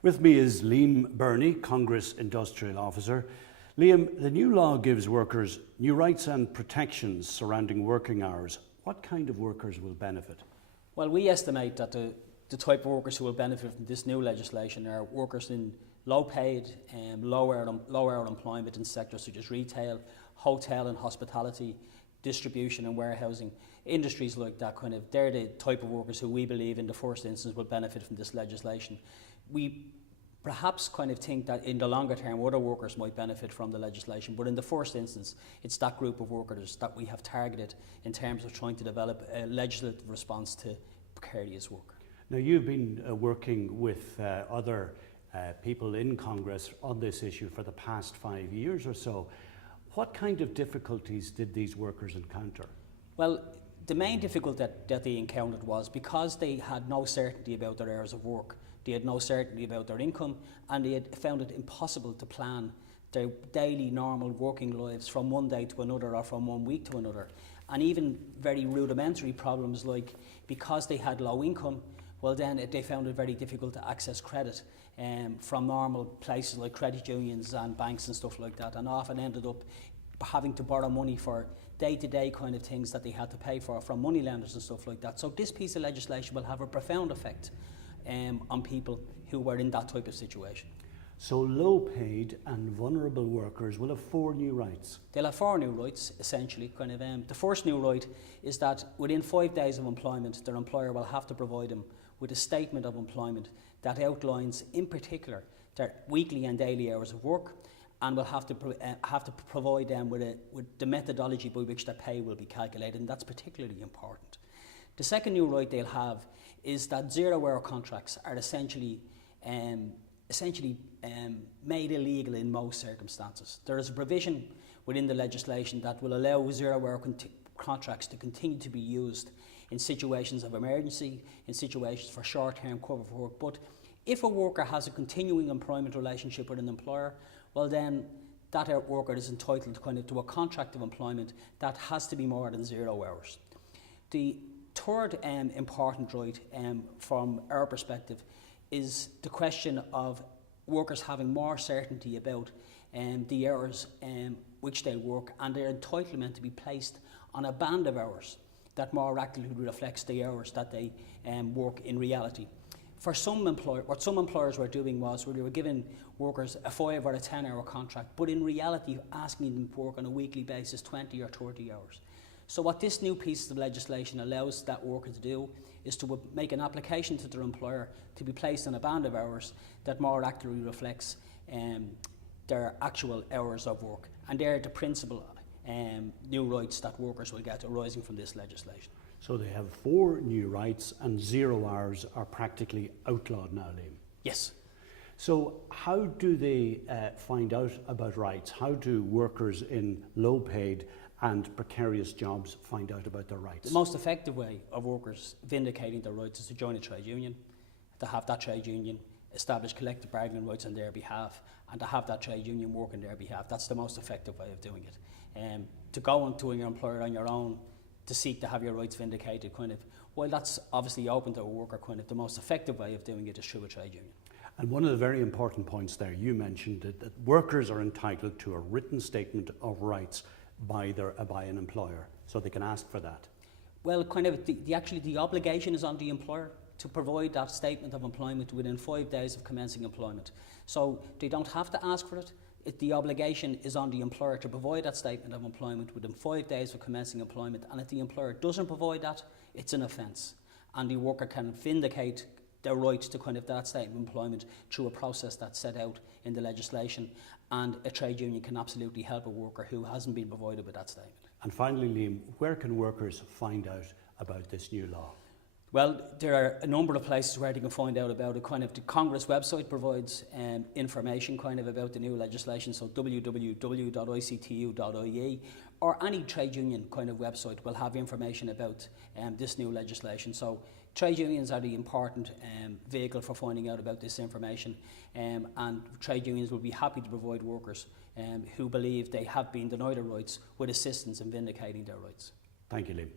With me is Liam Berney, Congress Industrial Officer. Liam, the new law gives workers new rights and protections surrounding working hours. What kind of workers will benefit? Well, we estimate that the type of workers who will benefit from this new legislation are workers in low-paid, low-hour employment in sectors such as retail, hotel and hospitality, distribution and warehousing. Industries like that they're the type of workers who we believe in the first instance will benefit from this legislation. We perhaps think that in the longer term other workers might benefit from the legislation, but in the first instance it's that group of workers that we have targeted in terms of trying to develop a legislative response to precarious work. Now, you've been working with other people in Congress on this issue for the past 5 years or so. What kind of difficulties did these workers encounter? Well, the main difficulty that they encountered was because they had no certainty about their hours of work, they had no certainty about their income, and they had found it impossible to plan their daily normal working lives from one day to another or from one week to another. And even very rudimentary problems like because they had low income, well then they found it very difficult to access credit from normal places like credit unions and banks and stuff like that, and often ended up having to borrow money for day-to-day things that they had to pay for from moneylenders and stuff like that. So this piece of legislation will have a profound effect on people who were in that type of situation. So low-paid and vulnerable workers will have 4 new rights. They'll have 4 new rights, essentially. The first new right is that within 5 days of employment, their employer will have to provide them with a statement of employment that outlines, in particular, their weekly and daily hours of work, and will have to provide them with the methodology by which their pay will be calculated, and that's particularly important. The second new right they'll have is that zero-hour contracts are essentially made illegal in most circumstances. There is a provision within the legislation that will allow zero-hour contracts to continue to be used in situations of emergency, in situations for short-term cover for work. But if a worker has a continuing employment relationship with an employer, well then that worker is entitled to a contract of employment that has to be more than 0 hours. The third important right from our perspective is the question of workers having more certainty about the hours which they work, and their entitlement to be placed on a band of hours that more accurately reflects the hours that they work in reality. For what some employers were doing was they were giving workers a 5 or a 10-hour contract, but in reality asking them to work on a weekly basis 20 or 30 hours. So what this new piece of legislation allows that worker to do is to make an application to their employer to be placed on a band of hours that more accurately reflects their actual hours of work. And they're the principal new rights that workers will get arising from this legislation. So they have 4 new rights, and 0 hours are practically outlawed now, Liam? Yes. So how do they find out about rights? How do workers in low-paid and precarious jobs find out about their rights? The most effective way of workers vindicating their rights is to join a trade union, to have that trade union establish collective bargaining rights on their behalf, and to have that trade union work on their behalf. That's the most effective way of doing it. To go onto your employer on your own to seek to have your rights vindicated, while that's obviously open to a worker, the most effective way of doing it is through a trade union. And one of the very important points there, you mentioned that workers are entitled to a written statement of rights by an employer, so they can ask for that. Well, the obligation is on the employer to provide that statement of employment within 5 days of commencing employment. So they don't have to ask for it. The obligation is on the employer to provide that statement of employment within 5 days of commencing employment, and if the employer doesn't provide that, it's an offence, and the worker can vindicate their right to that statement of employment through a process that's set out in the legislation, and a trade union can absolutely help a worker who hasn't been provided with that statement. And finally, Liam, where can workers find out about this new law? Well, there are a number of places where they can find out about it. The Congress website provides information about the new legislation, so www.ictu.ie, or any trade union website will have information about this new legislation. So trade unions are the important vehicle for finding out about this information, and trade unions will be happy to provide workers who believe they have been denied their rights with assistance in vindicating their rights. Thank you, Liam.